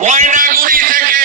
ময়নাগুড়ি থেকে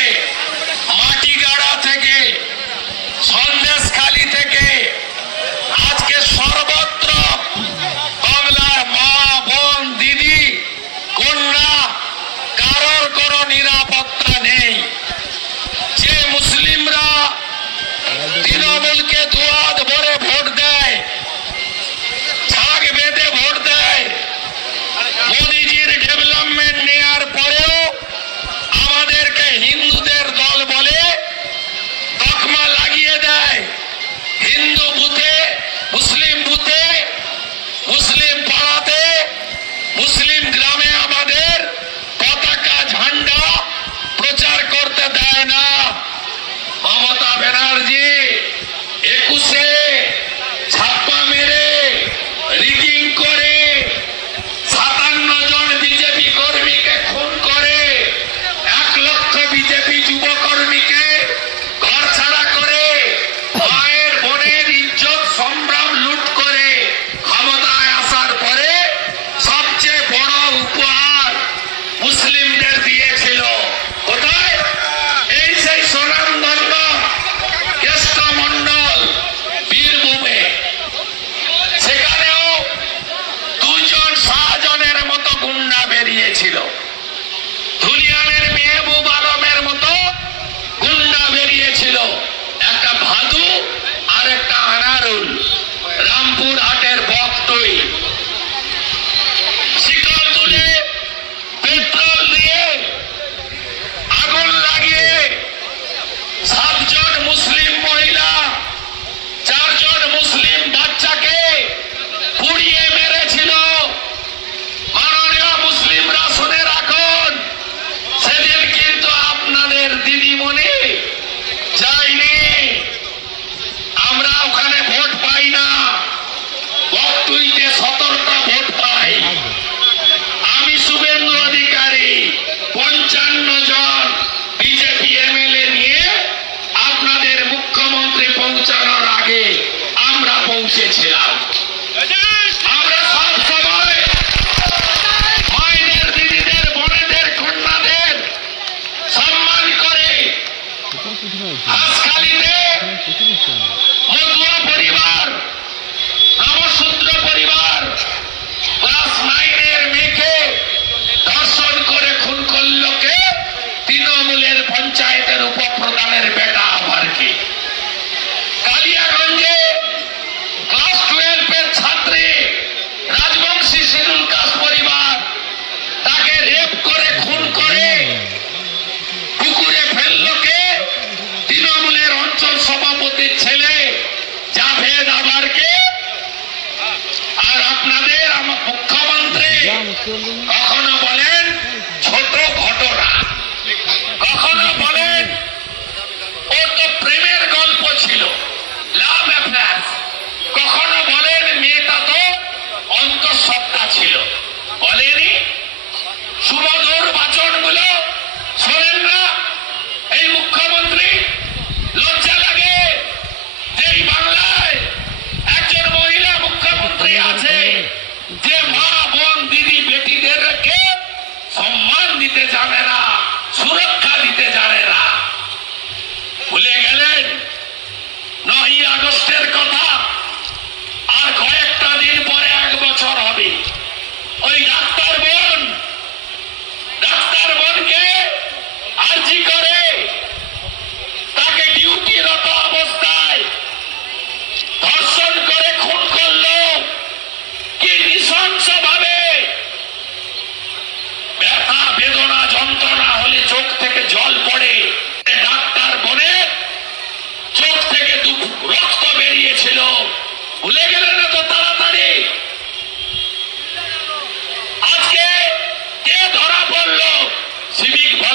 Halloween.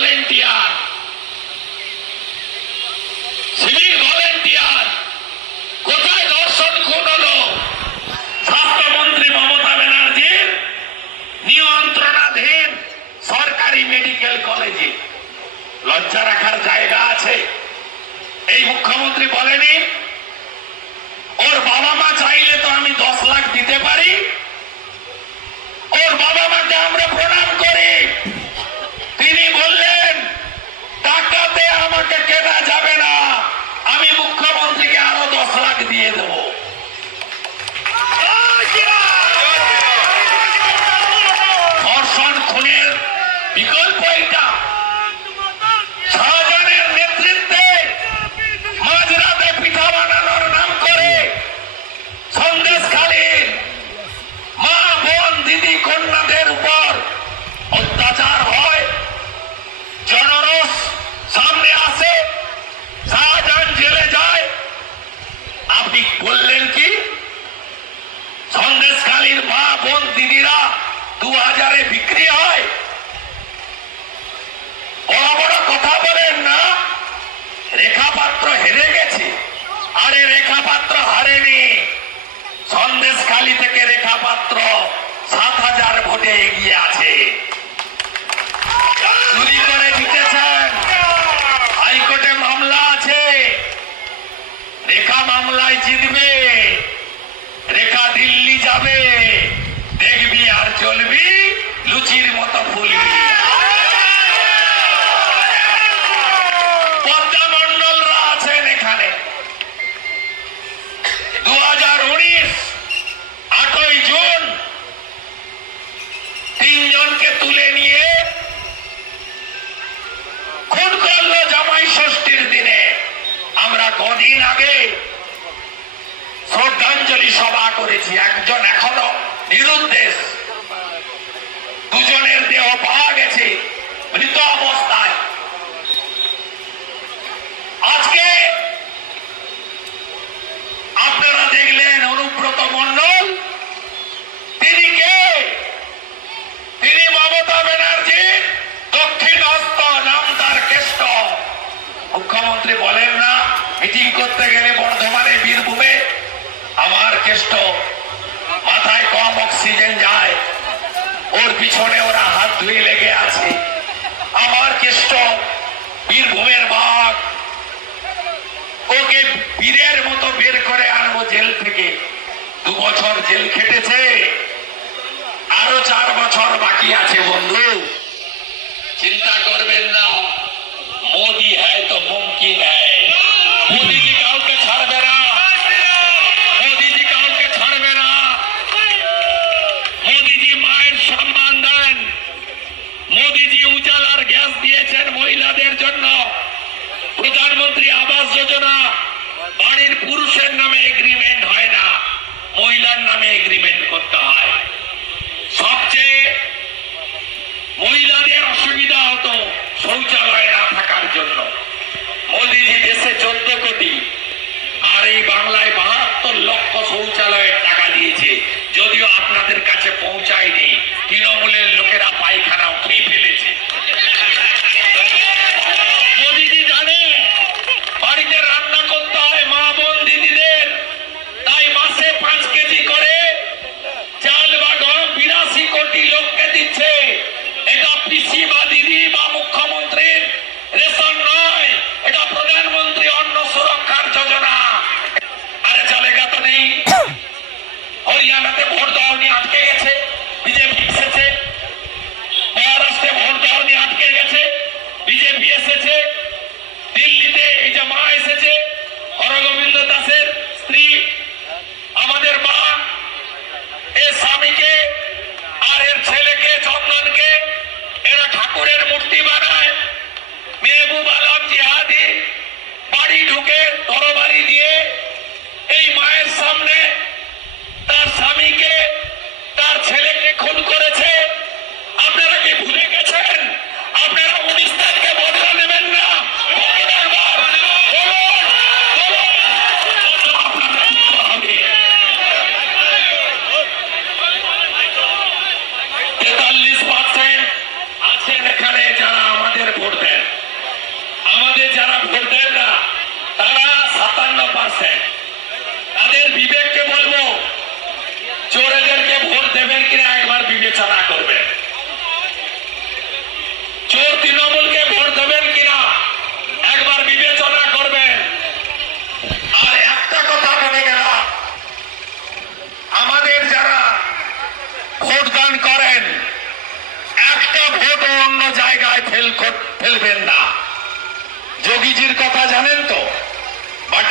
Volunteer civil volunteer কোথায় দর্শন খুন হলো? স্বাস্থ্যমন্ত্রী মমতা ব্যানার্জির নিয়ন্ত্রণাধীন সরকারি মেডিকেল কলেজে লজ্জা রাখার জায়গা আছে। এই মুখ্যমন্ত্রী বলেনি বললেন কি? সন্দেশখালীর মা বোন দিদিরা দু হাজারে বিক্রি হয়। বড় বড় কথা বলেন না। রেখা পাত্র হেরে গেছে। আরে রেখা পাত্র হারেনি। সন্দেশখালী থেকে রেখা পাত্র সাত হাজার ভোটে এগিয়ে আছে চুরি করে জিতেছেন হাইকোর্টে মামলা আছে রেখা মামলায় জিতবে। রেখা দিল্লি যাবে। দেখবি আর চলবি লুচির মতো ফুলবি। সভা একজন এখনও নিরুদ্দেশ। দুজনের দেহ পাওয়া গেছে, মৃত অবস্থায়। আজকে আপনারা দেখলেন অনুব্রত মন্ডল তিনি কে? তিনি মমতা ব্যানার্জির দক্ষিণ হস্ত নাম তার কেষ্ট। মুখ্যমন্ত্রী বলেন না মিটিং করতে গেলে বর্ধমানে বীরভূমে আমার কেষ্ট মাথায় কম অক্সিজেন যায়। ওর পিছনে ওরা হাত ধুয়ে লেগে আছে। আমার কেষ্ট বীরভূমের বাঘ। ওকে বীরের মতো বের করে আনব জেল থেকে। দু বছর জেল খেটেছে। আরও চার বছর বাকি আছে, বন্ধু। চিন্তা করবেন না। মোদি হ্যায় তো মুমকিন হ্যায় মোদিজি কাউকে ছাড়বে না মোদিজি কাউকে ছাড়বে না মোদিজি মায়ের সম্মান দেন মোদিজি উজালার গ্যাস দিয়েছেন মহিলাদের জন্য প্রধানমন্ত্রী আবাস যোজনা, বাড়ির পুরুষের নামে এগ্রিমেন্ট হয় না, মহিলার নামে এগ্রিমেন্ট করতে হয়। সবচেয়ে মহিলাদের অসুবিধা হতো শৌচালয় না থাকার জন্য। মোদিজি দেশে চোদ্দ কোটি, আর এই বাংলায় বাহাত্তর লক্ষ শৌচালয়ের টাকা দিয়েছে। যদিও আপনাদের কাছে পৌঁছায়নি, তৃণমূলের লোকেরা পায়খানাও খেয়ে বাড়িতে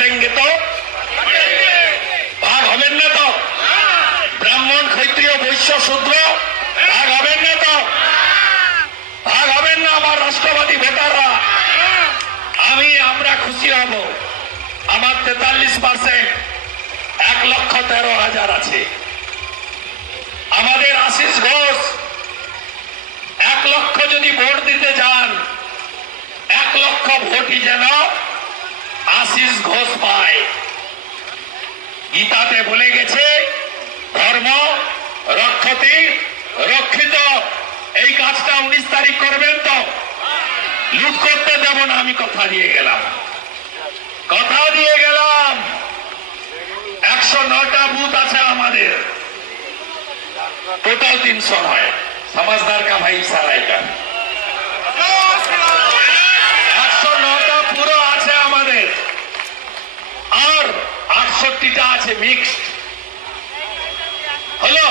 কাটেঙ্গে তো? ভাগ হবেন না তো? ব্রাহ্মণ, ক্ষত্রিয়, বৈশ্য, শূদ্র, ভাগ হবেন না তো? ভাগ হবেন না আমার রাষ্ট্রবাদী ভেতাররা আমি, আমরা খুশি হব। আমার তেতাল্লিশ পার্সেন্ট এক লক্ষ তেরো হাজার আছে। আমাদের আশিস ঘোষ এক লক্ষ যদি ভোট দিতে যান, এক লক্ষ ভোটই যেন আশিস ঘোষ পায়। গীতাতে বলে গেছে, ধর্ম, রক্ষতি, রক্ষিত। এই কাজটা উনিশ তারিখ করবেন তো? লুট করতে দেব না, আমি কথা দিয়ে গেলাম। কথা দিয়ে গেলাম। একশো নটা বুথ আছে আমাদের। টোটাল তিনশো নয়। সমাজদার কা ভাই, সারাই কা। আর আটষট্টিটা আছে মিক্সড হলো,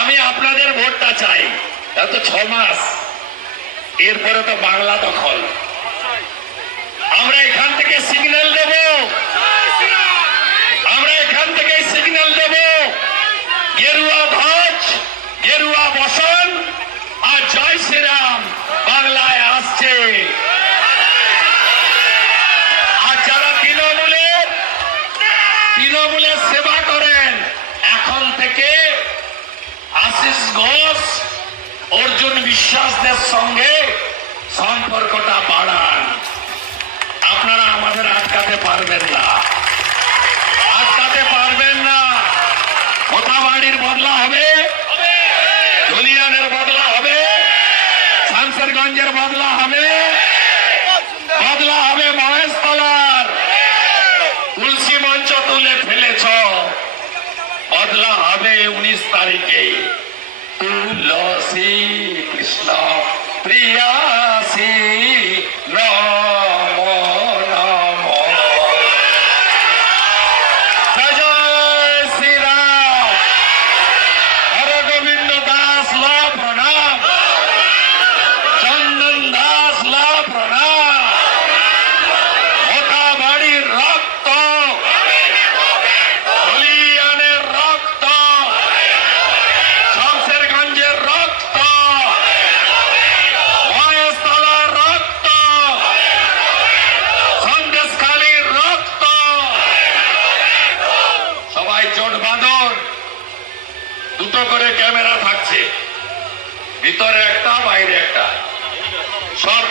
আমি আপনাদের ভোটটা চাই। এত ছ মাস। এরপরে তো বাংলা দখল। আমরা এখান থেকে সিগন্যাল দেব আমরা এখান থেকে সিগন্যাল দেব গেরুয়া ধ্বজ গেরুয়া বসন আর জয় শ্রীরাম বাংলায় আসছে আর যারা তৃণমূলের তৃণমূলের সেবা করেন এখন থেকে আশিস ঘোষ, অর্জুন বিশ্বাসদের সঙ্গে সম্পর্কটা বাড়ান। আপনারা আমাদের আটকাতে পারবেন না। আটকাতে পারবেন না। কোথাবাড়ির বদলা হবে? ধুলিয়ানের বদলা হবে? শামসেরগঞ্জের বদলা হবে? বদলা হবে মহেশতলার। তুলসী মঞ্চ তুলে ফেলেছ। বদলা হবে উনিশ তারিখে। Tulsi Krishna.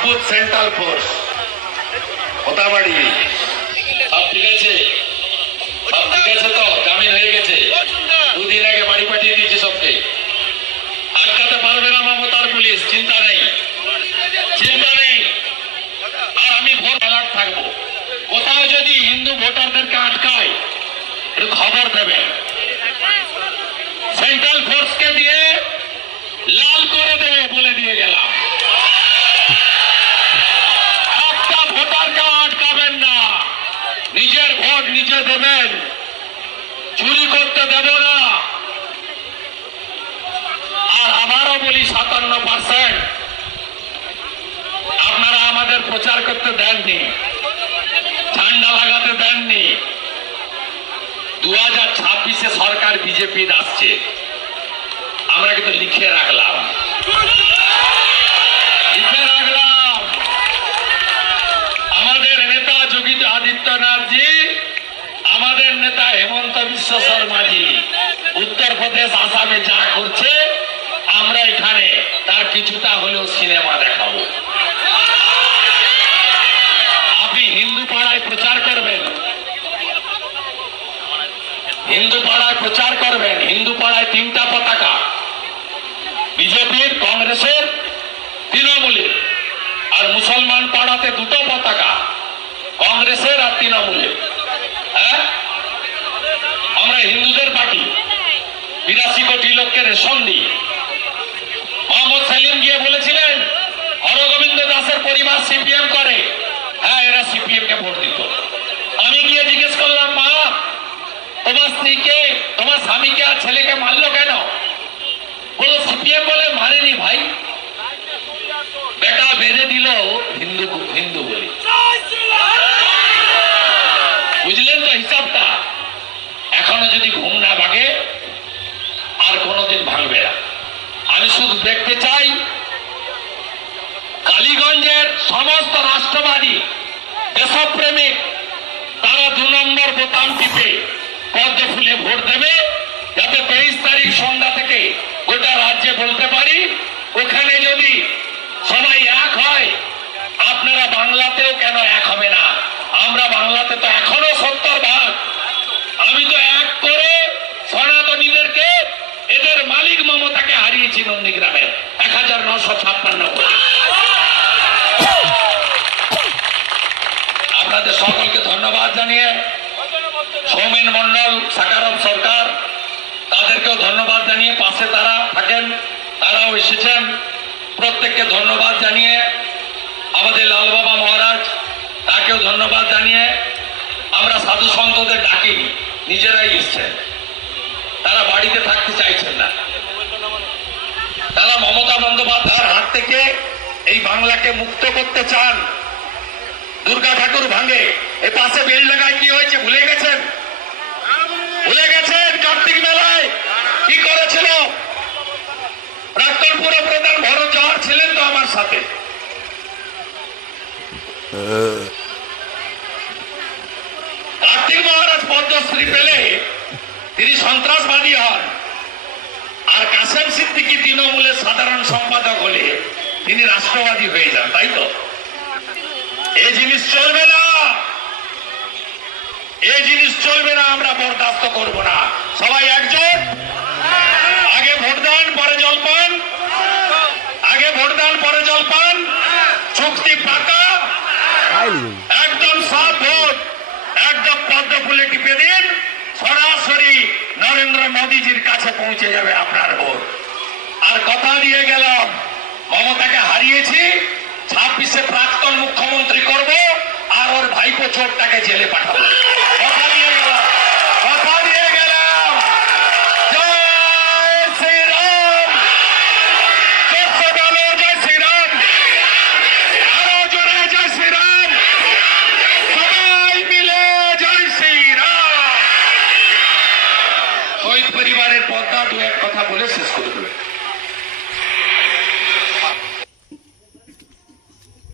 Booth central force. কোথাবাড়ি সব ঠিক আছে? সব ঠিক আছে তো? জামিন হয়ে গেছে। দুদিন আগে বাড়ি পাঠিয়ে দিয়েছে সবকে। আটকাতে পারবে না মমতার পুলিশ, চিন্তা নেই। চিন্তা নেই। আর আমি ভোট অ্যালার্ট থাকব। কোথাও যদি হিন্দু ভোটারদেরকে আটকায়, একটু খবর দেবে। সেন্ট্রাল ফোর্সকে দিয়ে লাল করে দেবে বলে দিয়ে গেলাম একটা ভোটারকে আটকাবেন না নিজের ভোট নিজে দেবেন। চুরি করতে দেব না। আর আবারও বলি সাতান্ন পার্সেন্ট। আপনারা আমাদের প্রচার করতে দেননি। ঝান্ডা লাগাতে দেননি। দু হাজার ছাব্বিশে সরকার বিজেপির আসছে। আমরা কিন্তু লিখে রাখলাম। লিখে রাখলাম। আমাদের নেতা যোগী আদিত্যনাথজি আমাদের নেতা হেমন্ত বিশ্ব শর্মাজি উত্তরপ্রদেশ আসামে যা করছে, আমরা এখানে তার কিছুটা হলেও সিনেমা দেখাবো। আপনি হিন্দু পাড়ায় প্রচার করবেন। হিন্দু পাড়ায় প্রচার করবেন। হিন্দু পাড়ায় তিনটা পতাকা। বিজেপির, কংগ্রেসের, তৃণমূলের। আর মুসলমান পাড়াতে দুটো পতাকা। কংগ্রেসের আর তৃণমূলের। আমরা হিন্দুদের পার্টি। বিরাশি কোটি লোককে রেশন দিই মোহাম্মদ সেলিম গিয়ে বলেছিলেন হরগোবিন্দ দাসের পরিবার সিপিএম করে। হ্যাঁ এরা সিপিএম কে ভোট দিত। আমি গিয়ে জিজ্ঞেস করলাম, মা, তোমার স্ত্রীকে, তোমার স্বামীকে আর ছেলেকে মারলো কেন? বলো, সিপিএম বলে মারেনি ভাই। বেটা বেঁধে দিল হিন্দু হিন্দু বলি বুঝলেন তো হিসাবটা এখনও যদি ঘুম না ভাগে আর কোনোদিন ভাঙবে না। আমি শুধু দেখতে চাই, কালীগঞ্জের সমস্ত রাষ্ট্রবাদী দেশপ্রেমিক তারা দু নম্বর বোতাম টিপে পদ্ম ফুলে ভোট দেবে, যাতে তেইশ তারিখ সন্ধ্যা থেকে গোটা রাজ্যে বলতে পারি, ওখানে যদি সবাই এক হয়, আপনারা বাংলাতেও কেন এক হবে না? আমরা বাংলাতে তো এখনও সত্তর ভাগ আমি তো এক করে সনাতনীদেরকে এদের মালিক মমতাকে হারিয়েছি নন্দীগ্রামে এক হাজার নশো ছাপ্পান্ন আপনাদের সকলকে ধন্যবাদ জানিয়ে সৌমেন মন্ডল সাকারব সরকার, তাদেরকেও ধন্যবাদ জানিয়ে পাশে তারা থাকেন, তারাও এসেছেন। প্রত্যেককে ধন্যবাদ জানিয়ে আমাদের লাল বাবা মহারাজ, তাকেও ধন্যবাদ জানিয়ে আমরা সাধু সন্তদের ডাকিনি, নিজেরাই এসছেন। তারা বাড়িতে থাকতে চাইছেন না। তারা মমতা বন্দ্যোপাধ্যায়ের হাত থেকে এই বাংলাকে মুক্ত করতে চান। দুর্গা ঠাকুর ভাঙে। এ পাশে বেল লাগায় কি হয়েছে? ভুলে গেছেন? ভুলে গেছেন কার্তিক মেলায়? কি করেছিল? প্রাক্তন পুর প্রধান ভরত ছিলেন তো আমার সাথে। কার্তিক মহারাজ পদ্মশ্রী পেলে তিনি সন্ত্রাসবাদী হন। সিদ্দিকি তৃণমূলের সাধারণ সম্পাদক হলে তিনি রাষ্ট্রবাদী হয়ে যান, তাই তো? এই জিনিস চলবে না। এই জিনিস চলবে না, আমরা বরদাস্ত করব না। সবাই একজোট? আগে ভোটদান পরে জলপান আগে ভোটদান পরে জলপান চুক্তি পাকা? একদম সাত ভোট। একদম পদ্ম ফুলে টিপে দিন। সরাসরি নরেন্দ্র মোদীজির কাছে পৌঁছে যাবে আপনার ভোট। আর কথা দিয়ে গেলাম। মমতাকে হারিয়েছি, ছাব্বিশে প্রাক্তন মুখ্যমন্ত্রী করব, আর ওর ভাইপো চোরটাকে জেলে পাঠাবো। কথা দিয়ে গেলাম জয় জয় জয় পরিবারের পদ্মা দু এক কথা বলে শেষ করে দেবে।